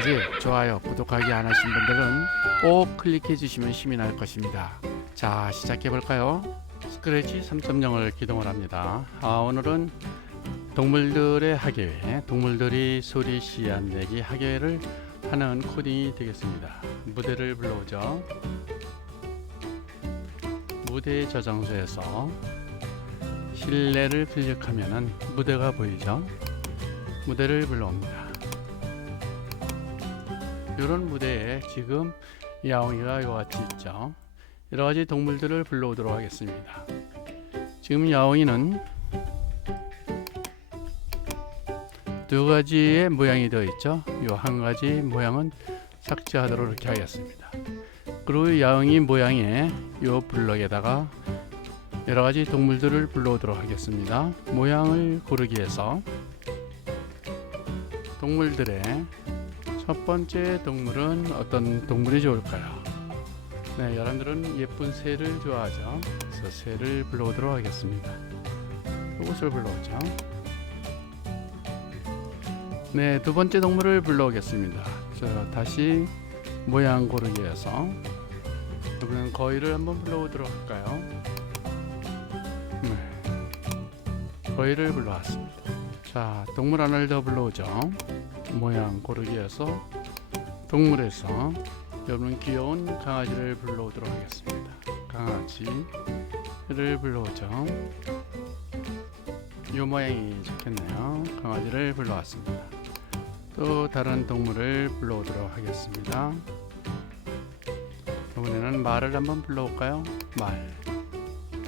아직 좋아요, 구독하기 안 하신 분들은 꼭 클릭해 주시면 힘이 날 것입니다. 자, 시작해 볼까요? 스크래치 3.0을 기동을 합니다. 오늘은 동물들의 학예회, 동물들이 소리, 시, 안 내기 학예회를 하는 코딩이 되겠습니다. 무대를 불러오죠. 무대 저장소에서 실내를 클릭하면 무대가 보이죠. 무대를 불러옵니다. 이런 무대에 지금 야옹이가 이와같이 있죠. 여러가지 동물들을 불러오도록 하겠습니다. 지금 야옹이는 두 가지의 모양이 되어 있죠. 이 한 가지 모양은 삭제하도록 이렇게 하겠습니다. 그리고 야옹이 모양의 이 블럭에다가 여러가지 동물들을 불러오도록 하겠습니다. 모양을 고르기 위해서 동물들의 첫 번째 동물은 어떤 동물이 좋을까요? 네, 여러분들은 예쁜 새를 좋아하죠. 그래서 새를 불러오도록 하겠습니다. 이것을 불러오죠. 네, 두 번째 동물을 불러오겠습니다. 다시 모양 고르기 위해서 그러면 거위를 한번 불러오도록 할까요? 네, 거위를 불러왔습니다. 자, 동물 하나를 더 불러오죠. 모양 고르기 위해서 동물에서 여러분 귀여운 강아지를 불러오도록 하겠습니다. 강아지를 불러오죠. 이 모양이 좋겠네요. 강아지를 불러왔습니다. 또 다른 동물을 불러오도록 하겠습니다. 이번에는 말을 한번 불러올까요? 말.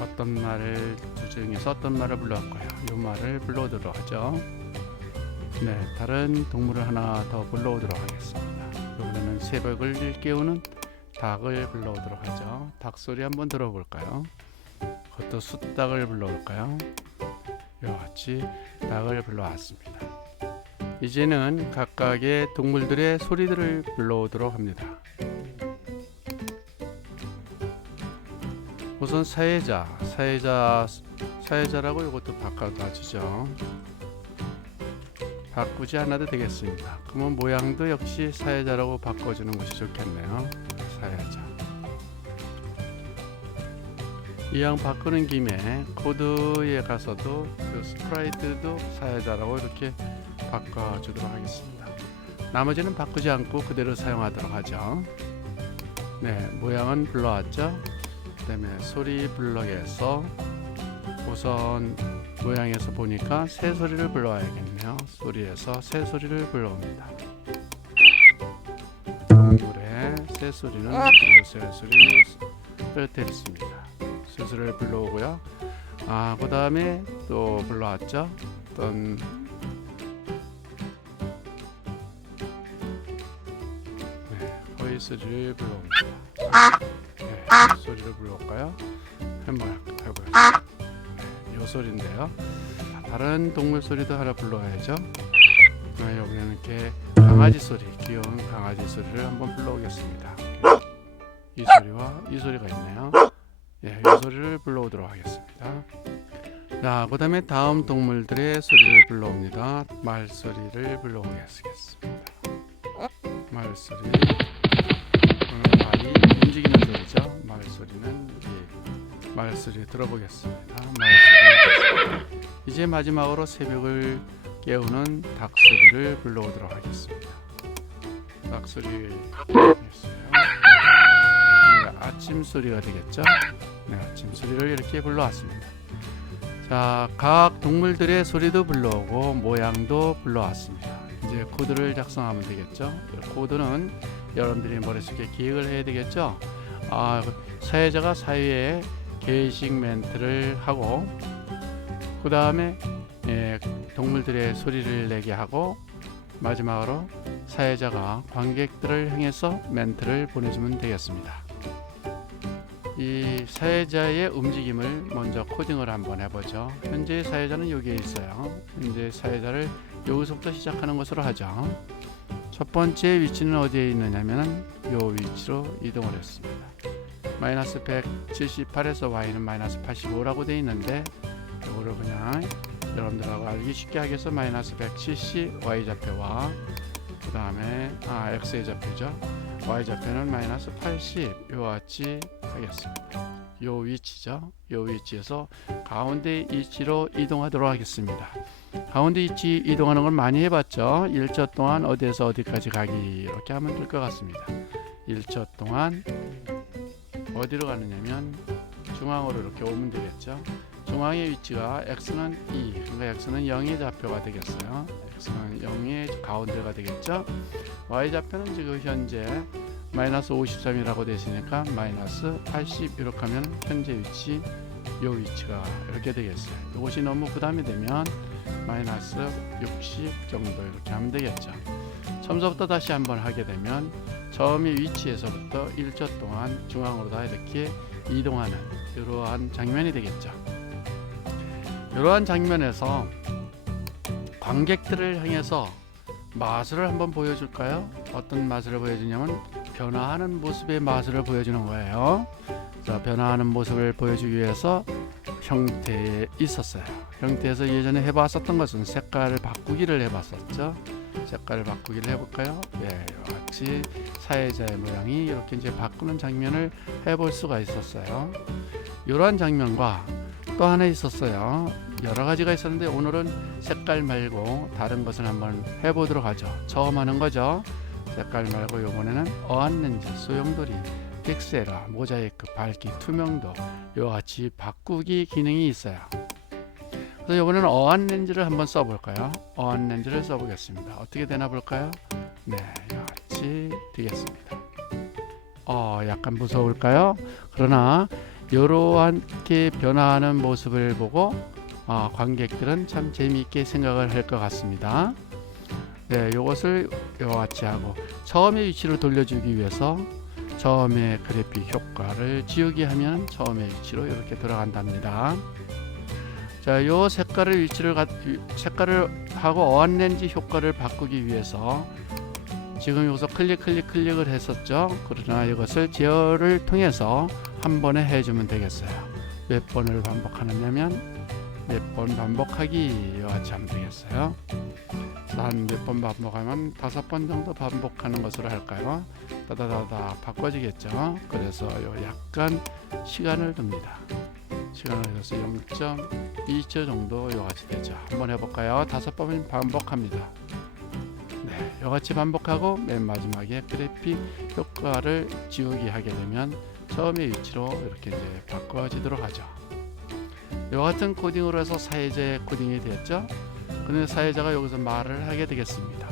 어떤 말을 중에서 어떤 말을 불러올까요? 이 말을 불러오도록 하죠. 네, 다른 동물을 하나 더 불러오도록 하겠습니다. 이번에는 새벽을 깨우는 닭을 불러오도록 하죠. 닭 소리 한번 들어볼까요? 그것도 숫닭을 불러올까요? 이와 같이 닭을 불러왔습니다. 이제는 각각의 동물들의 소리들을 불러오도록 합니다. 우선 사회자라고 이것도 바꿔가지죠. 바꾸지 않아도 되겠습니다. 그러면 모양도 역시 사회자라고 바꿔주는 것이 좋겠네요. 사회자. 이왕 바꾸는 김에 코드에 가서도 그 스프라이트도 사회자라고 이렇게 바꿔주도록 하겠습니다. 나머지는 바꾸지 않고 그대로 사용하도록 하죠. 네, 모양은 불러왔죠. 그 다음에 소리 블럭에서 우선 모양에서 보니까 새 소리를 불러와야겠네요. 소리에서 새 소리를 불러옵니다. 동물의 새 소리는 새 소리를 때렸습니다. 새 소리를 불러오고요. 그 다음에 또 불러왔죠. 어떤 거위 소리를 불러옵니다. 네, 소리를 불러올까요? 한번 해보겠습니다. 이 소리인데요. 다른 동물 소리도 하나 불러야죠. 여기는 이렇게 강아지 소리, 귀여운 강아지 소리를 한번 불러오겠습니다. 이 소리와 이 소리가 있네요. 이 소리를 불러오도록 하겠습니다. 자, 그 다음에 다음 동물들의 소리를 불러옵니다. 말 소리를 불러오겠습니다. 말 소리. 말이 움직이는 소리죠. 말 소리는 말소리 들어보겠습니다. 말소리. 이제 마지막으로 새벽을 깨우는 닭 소리를 불러오도록 하겠습니다. 닭 소리 했어요. 아침 소리가 되겠죠. 네, 아침 소리를 이렇게 불러왔습니다. 자, 각 동물들의 소리도 불러오고 모양도 불러왔습니다. 이제 코드를 작성하면 되겠죠. 코드는 여러분들이 머릿속에 기획을 해야 되겠죠. 사회자가 사회에 게시식 멘트를 하고 그 다음에 동물들의 소리를 내게 하고 마지막으로 사회자가 관객들을 향해서 멘트를 보내주면 되겠습니다. 이 사회자의 움직임을 먼저 코딩을 한번 해보죠. 현재 사회자는 여기에 있어요. 현재 사회자를 여기서부터 시작하는 것으로 하죠. 첫 번째 위치는 어디에 있느냐면 이 위치로 이동을 했습니다. 마이너스 178에서 y는 마이너스 85라고 되어 있는데 이거를 그냥 여러분들하고 알기 쉽게 하기 위해서 마이너스 170 y좌표와 그 다음에 x의 좌표죠. y 좌표는 마이너스 80 이와 같이 하겠습니다. 요 위치죠. 요 위치에서 가운데 위치로 이동하도록 하겠습니다. 가운데 위치 이동하는 걸 많이 해봤죠. 1초 동안 어디에서 어디까지 가기 이렇게 하면 될 것 같습니다. 1초 동안 어디로 가느냐면 중앙으로 이렇게 오면 되겠죠. 중앙의 위치가 x는 2, 그러니까 x는 0의 좌표가 되겠어요. x는 0의 가운데가 되겠죠. y 좌표는 지금 현재 마이너스 53이라고 되시니까 마이너스 80 이렇게 하면 현재 위치 요 위치가 이렇게 되겠어요. 이것이 너무 부담이 되면 마이너스 60 정도 이렇게 하면 되겠죠. 처음부터 다시 한번 하게 되면 처음의 위치에서부터 1초 동안 중앙으로 다 이렇게 이동하는 이러한 장면이 되겠죠. 이러한 장면에서 관객들을 향해서 마술을 한번 보여줄까요? 어떤 마술을 보여주냐면 변화하는 모습의 마술을 보여주는 거예요. 자, 변화하는 모습을 보여주기 위해서 형태에 있었어요. 형태에서 예전에 해봤었던 것은 색깔을 바꾸기를 해봤었죠. 색깔을 바꾸기를 해볼까요? 네, 같이 사회자의 모양이 이렇게 이제 바꾸는 장면을 해볼 수가 있었어요. 이러한 장면과 또 하나 있었어요. 여러 가지가 있었는데 오늘은 색깔 말고 다른 것을 한번 해보도록 하죠. 처음 하는 거죠. 색깔 말고 이번에는 어안렌즈, 소용돌이, 픽셀화, 모자이크, 밝기, 투명도 이와 같이 바꾸기 기능이 있어요. 그래서 이번에는 어안렌즈를 한번 써볼까요? 어안렌즈를 써보겠습니다. 어떻게 되나 볼까요? 네, 이와 같이 되겠습니다. 약간 무서울까요? 그러나 이러한게 변화하는 모습을 보고 관객들은 참 재미있게 생각을 할 것 같습니다. 네, 이것을 이와 같이 하고 처음의 위치로 돌려주기 위해서 처음의 그래픽 효과를 지우기 하면 처음의 위치로 이렇게 돌아간답니다. 자, 요 색깔을 색깔을 하고 어안렌즈 효과를 바꾸기 위해서 지금 여기서 클릭을 했었죠. 그러나 이것을 제어를 통해서 한 번에 해주면 되겠어요. 몇 번을 반복하느냐면 몇 번 반복하기 이와 같이 하면 되겠어요. 한 몇 번 반복하면 5번 정도 반복하는 것으로 할까요? 다다다다 바꿔지겠죠. 그래서 약간 시간을 둡니다. 시간을 해서 0.2초 정도 이와 같이 되죠. 한번 해볼까요? 5번 반복합니다. 네, 이와 같이 반복하고 맨 마지막에 그래픽 효과를 지우기 하게 되면 처음의 위치로 이렇게 이제 바꿔지도록 하죠. 이와 같은 코딩으로 해서 사회자의 코딩이 되었죠. 그런데 사회자가 여기서 말을 하게 되겠습니다.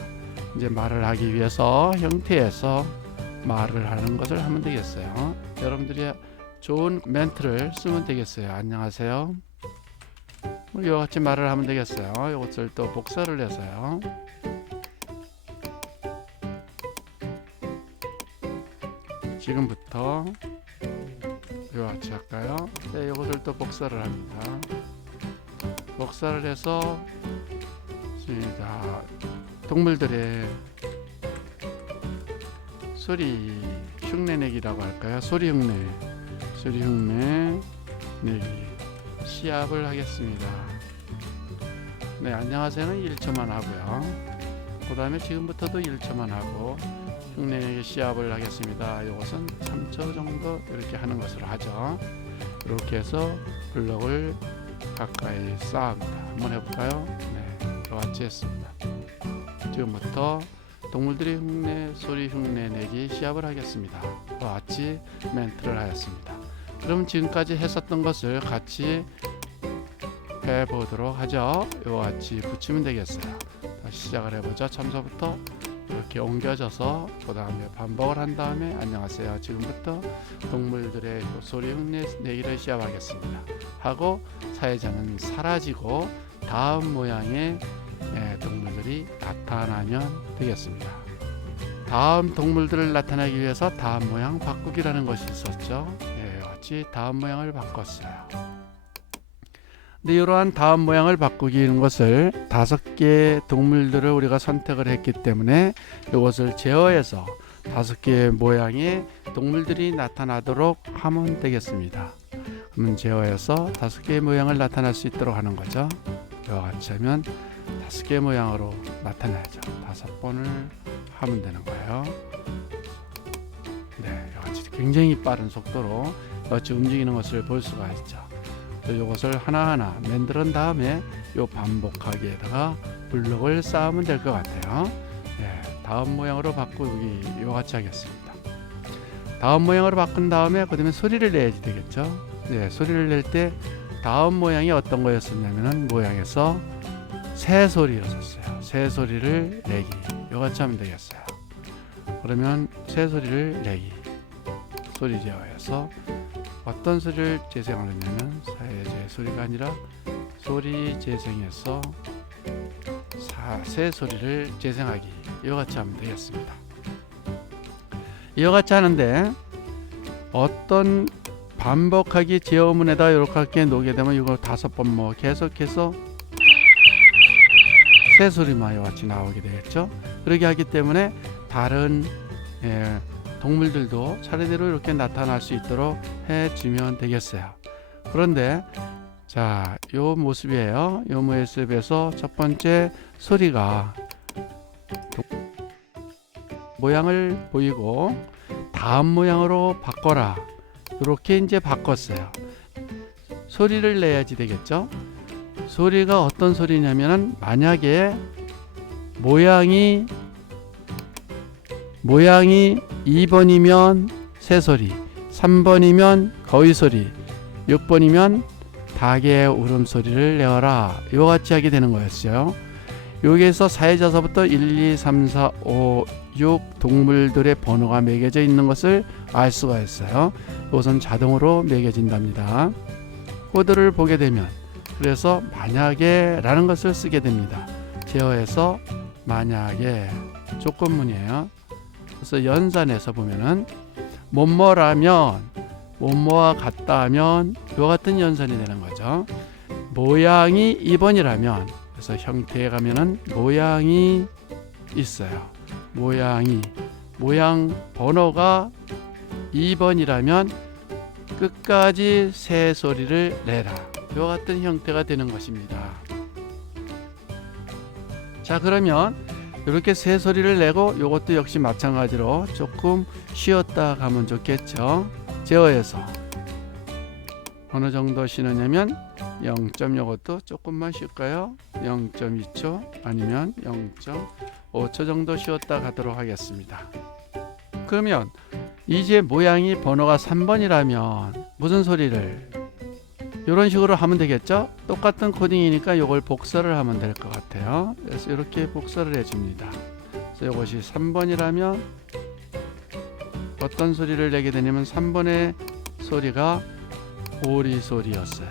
이제 말을 하기 위해서 형태에서 말을 하는 것을 하면 되겠어요. 여러분들이 좋은 멘트를 쓰면 되겠어요. 안녕하세요. 이와 같이 말을 하면 되겠어요. 이것을 또 복사를 해서요. 지금부터 이와 같이 할까요? 네, 이것을 또 복사를 합니다. 복사를 해서 동물들의 소리 흉내내기라고 할까요? 소리 흉내 내기 시합을 하겠습니다. 네, 안녕하세요는 1초만 하고요. 그 다음에 지금부터도 1초만 하고 흉내내기 시합을 하겠습니다. 이것은 3초 정도 이렇게 하는 것으로 하죠. 이렇게 해서 블록을 가까이 쌓습니다. 한번 해볼까요? 네, 이와 같이 했습니다. 지금부터 동물들이 소리 흉내내기 시합을 하겠습니다. 이와 같이 멘트를 하였습니다. 그럼 지금까지 했었던 것을 같이 해보도록 하죠. 이와 같이 붙이면 되겠어요. 다시 시작을 해보죠. 처음부터 이렇게 옮겨져서 그 다음에 반복을 한 다음에 안녕하세요. 지금부터 동물들의 소리 흉내내기를 시작하겠습니다. 하고 사회자는 사라지고 다음 모양의 동물들이 나타나면 되겠습니다. 다음 동물들을 나타내기 위해서 다음 모양 바꾸기라는 것이 있었죠. 같이 다음 모양을 바꿨어요. 근데 이러한 다음 모양을 바꾸기는 것을 5개의 동물들을 우리가 선택을 했기 때문에 이것을 제어해서 5개의 모양의 동물들이 나타나도록 하면 되겠습니다. 그러면 제어해서 5개의 모양을 나타날 수 있도록 하는 거죠. 이와 같이 하면 5개 모양으로 나타내야죠. 5번을 하면 되는 거예요. 네, 이같이 굉장히 빠른 속도로 이같이 움직이는 것을 볼 수가 있죠. 이것을 하나하나 만든 다음에 요 반복하기에다가 블록을 쌓으면 될 것 같아요. 네, 다음 모양으로 바꾸기 이같이 하겠습니다. 다음 모양으로 바꾼 다음에 그 다음에 소리를 내야지 되겠죠. 네, 소리를 낼 때 다음 모양이 어떤 거였었냐면은 모양에서 새 소리를 썼어요. 새 소리를 내기 이같이 하면 되겠어요. 그러면 새 소리를 내기 소리 제어해서 어떤 소리를 재생하느냐면 사회제 소리가 아니라 소리 재생해서 새 소리를 재생하기 이같이 하면 되겠습니다. 이같이 하는데 어떤 반복하기 제어문에다 이렇게 놓게 되면 이걸 5번 뭐 계속해서 새 소리만 이같이 나오게 되겠죠. 그렇게 하기 때문에 다른 동물들도 차례대로 이렇게 나타날 수 있도록 해주면 되겠어요. 그런데 자, 요 모습이에요. 요 모습에서 첫 번째 소리가 모양을 보이고 다음 모양으로 바꿔라 이렇게 이제 바꿨어요. 소리를 내야지 되겠죠. 소리가 어떤 소리냐면은 만약에 모양이 2번이면 새소리, 3번이면 거위소리, 6번이면 닭의 울음소리를 내어라 이같이 하게 되는 거였어요. 여기에서 사회자서부터 1, 2, 3, 4, 5, 6 동물들의 번호가 매겨져 있는 것을 알 수가 있어요. 이것은 자동으로 매겨진답니다. 코드를 보게 되면 그래서 만약에 라는 것을 쓰게 됩니다. 제어해서 만약에 조건문이에요. 그래서 연산해서 보면은 뭐뭐라면 뭐뭐와 같다 하면 이 같은 연산이 되는 거죠. 모양이 2번이라면 그래서 형태에 가면은 모양이 있어요. 모양 번호가 2번이라면 끝까지 새 소리를 내라. 이 같은 형태가 되는 것입니다. 자, 그러면 이렇게 새 소리를 내고 이것도 역시 마찬가지로 조금 쉬었다 가면 좋겠죠. 제어해서 어느 정도 쉬느냐면 0. 이것도 조금만 쉴까요? 0.2초 아니면 0.5초 정도 쉬었다 가도록 하겠습니다. 그러면 이제 모양이 번호가 3번이라면 무슨 소리를 이런 식으로 하면 되겠죠. 똑같은 코딩이니까 이걸 복사를 하면 될 것 같아요. 그래서 이렇게 복사를 해줍니다. 그래서 이것이 3번이라면 어떤 소리를 내게 되냐면 3번의 소리가 오리 소리였어요.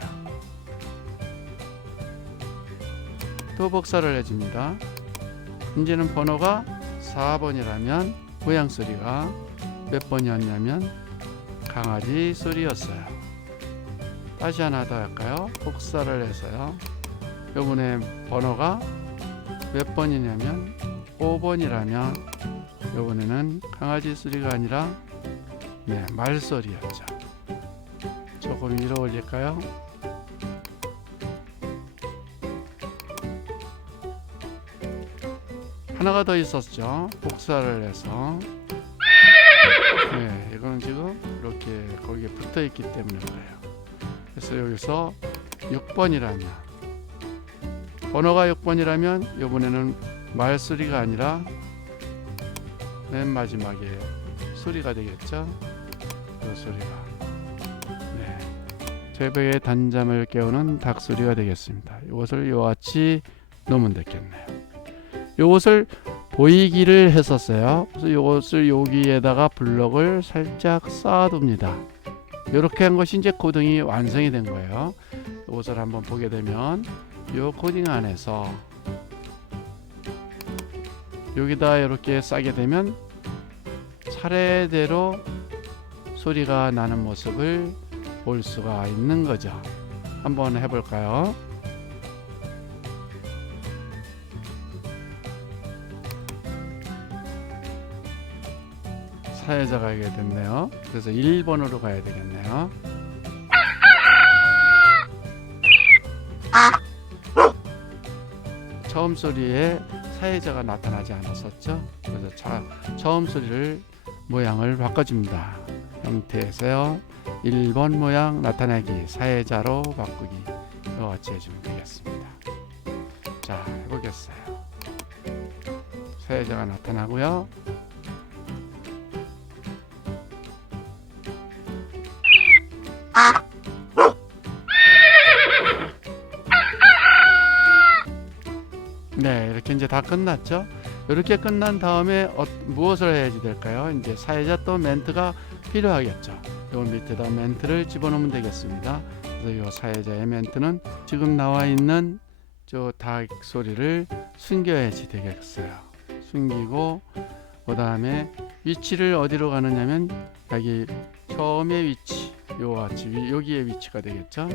또 복사를 해줍니다. 이제는 번호가 4번이라면 고양 소리가 몇 번이었냐면 강아지 소리였어요. 다시 하나 더 할까요? 복사를 해서요. 이번에 번호가 몇 번이냐면 5번이라면 이번에는 강아지 소리가 아니라 말소리였죠. 조금 위로 올릴까요? 하나가 더 있었죠. 복사를 해서 이거는 지금 이렇게 거기에 붙어 있기 때문에 그래요. 그래서 여기서 6번이라면 번호가 6번이라면 이번에는 말소리가 아니라 맨 마지막에 소리가 되겠죠. 그 소리가 새벽에 단잠을 깨우는 닭소리가 되겠습니다. 이것을 이같이 놓으면 되겠네요. 이것을 보이기를 했었어요. 그래서 이것을 여기에다가 블럭을 살짝 쌓아둡니다. 이렇게 한 것이 이제 코딩이 완성이 된 거예요. 이것을 한번 보게 되면 이 코딩 안에서 여기다 이렇게 싸게 되면 차례대로 소리가 나는 모습을 볼 수가 있는 거죠. 한번 해볼까요? 사회자가 가게 됐네요. 그래서 1번으로 가야 되겠네요. 처음 소리에 사회자가 나타나지 않았었죠. 그래서 처음 소리를 모양을 바꿔줍니다. 형태에서요 1번 모양 나타내기 사회자로 바꾸기 이와 같이 해주면 되겠습니다. 자, 해보겠어요. 사회자가 나타나고요. 네, 이렇게 이제 다 끝났죠. 이렇게 끝난 다음에 무엇을 해야지 될까요? 이제 사회자 또 멘트가 필요하겠죠. 요 밑에다 멘트를 집어넣으면 되겠습니다. 그래서 이 사회자의 멘트는 지금 나와 있는 저 닭 소리를 숨겨야지 되겠어요. 숨기고 그 다음에 위치를 어디로 가느냐면 여기 처음의 위치 요와 같이 여기에 위치가 되겠죠.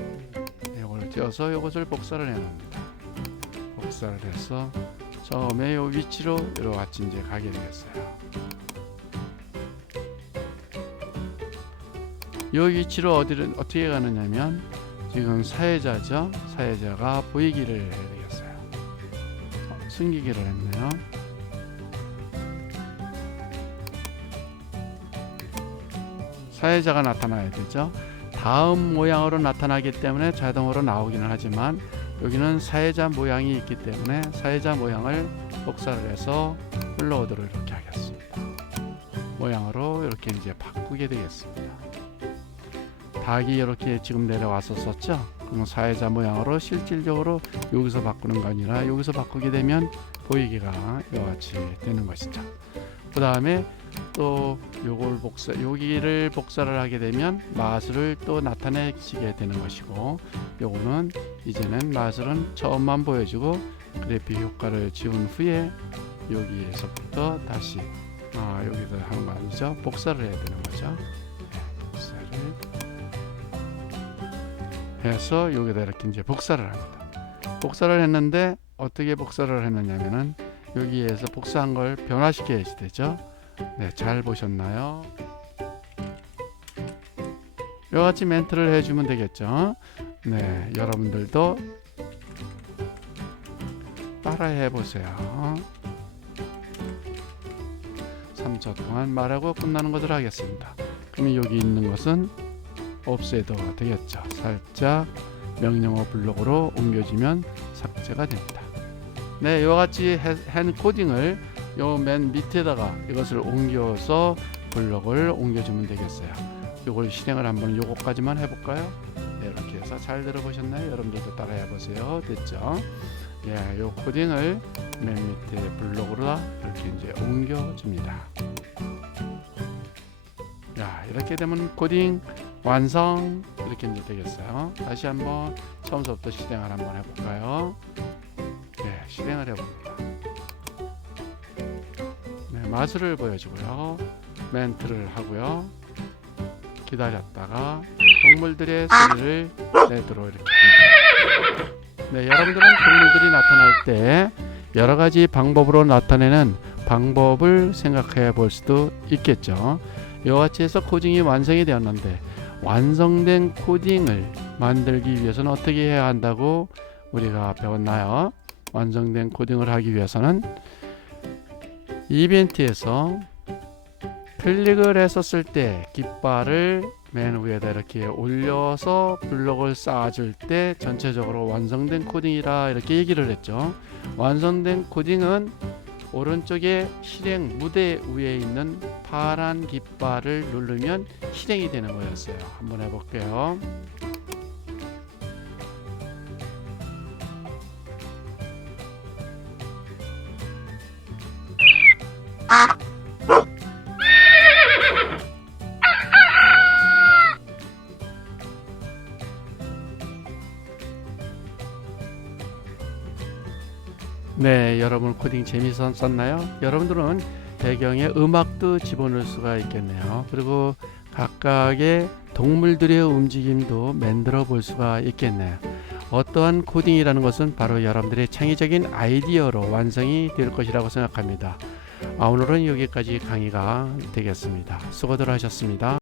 이걸 띄어서 이것을 복사를 해놓습니다. 복사를 해서 처음에 요 위치로 이렇게 같이 이제 가게 되겠어요. 요 위치로 어떻게 가느냐면 지금 사회자죠. 사회자가 보이기를 해야 되겠어요. 숨기기를 했네요. 사회자가 나타나야 되죠. 다음 모양으로 나타나기 때문에 자동으로 나오기는 하지만 여기는 사회자 모양이 있기 때문에 사회자 모양을 복사를 해서 플로우드로 이렇게 하겠습니다. 모양으로 이렇게 이제 바꾸게 되겠습니다. 닭이 이렇게 지금 내려왔었죠. 그럼 사회자 모양으로 실질적으로 여기서 바꾸는 거 아니라 여기서 바꾸게 되면 보이기가 이와 같이 되는 것이죠. 그 다음에 또 요걸 여기를 복사를 하게 되면 마술을 또 나타내시게 되는 것이고, 요거는 이제는 마술은 처음만 보여주고 그래픽 효과를 지운 후에 여기에서부터 다시 여기서 하는 거 아니죠? 복사를 해야 되는 거죠. 복사를 해서 여기다 이렇게 이제 복사를 합니다. 복사를 했는데 어떻게 복사를 했느냐면은 여기에서 복사한 걸 변화시켜야지 되죠. 네, 잘 보셨나요? 이같이 멘트를 해주면 되겠죠. 네, 여러분들도 따라해 보세요. 3초 동안 말하고 끝나는 것을 하겠습니다. 그러면 여기 있는 것은 없애도 되겠죠. 살짝 명령어 블록으로 옮겨주면 삭제가 됩니다. 네, 이와 같이 핸 코딩을 요 맨 밑에다가 이것을 옮겨서 블록을 옮겨주면 되겠어요. 이걸 실행을 한번 요거까지만 해볼까요? 네, 이렇게 해서 잘 들어보셨나요? 여러분들도 따라해 보세요. 됐죠? 예, 요 코딩을 맨 밑에 블록으로 이렇게 이제 옮겨줍니다. 야, 이렇게 되면 코딩 완성 이렇게 이제 되겠어요. 다시 한번 처음부터 실행을 한번 해볼까요? 네, 실행을 해봅니다. 네, 마술을 보여주고요. 멘트를 하고요. 기다렸다가 동물들의 소리를 내도록 이렇게 합니다. 네, 여러분들은 동물들이 나타날 때 여러 가지 방법으로 나타내는 방법을 생각해 볼 수도 있겠죠. 이와 같이 해서 코딩이 완성이 되었는데 완성된 코딩을 만들기 위해서는 어떻게 해야 한다고 우리가 배웠나요? 완성된 코딩을 하기 위해서는 이벤트에서 클릭을 했었을 때 깃발을 맨 위에다 이렇게 올려서 블록을 쌓아줄 때 전체적으로 완성된 코딩이라 이렇게 얘기를 했죠. 완성된 코딩은 오른쪽에 실행 무대 위에 있는 파란 깃발을 누르면 실행이 되는 거였어요. 한번 해볼게요. 네, 여러분 코딩 재미있었나요? 여러분들은 배경에 음악도 집어넣을 수가 있겠네요. 그리고 각각의 동물들의 움직임도 만들어 볼 수가 있겠네요. 어떠한 코딩이라는 것은 바로 여러분들의 창의적인 아이디어로 완성이 될 것이라고 생각합니다. 오늘은 여기까지 강의가 되겠습니다. 수고들 하셨습니다.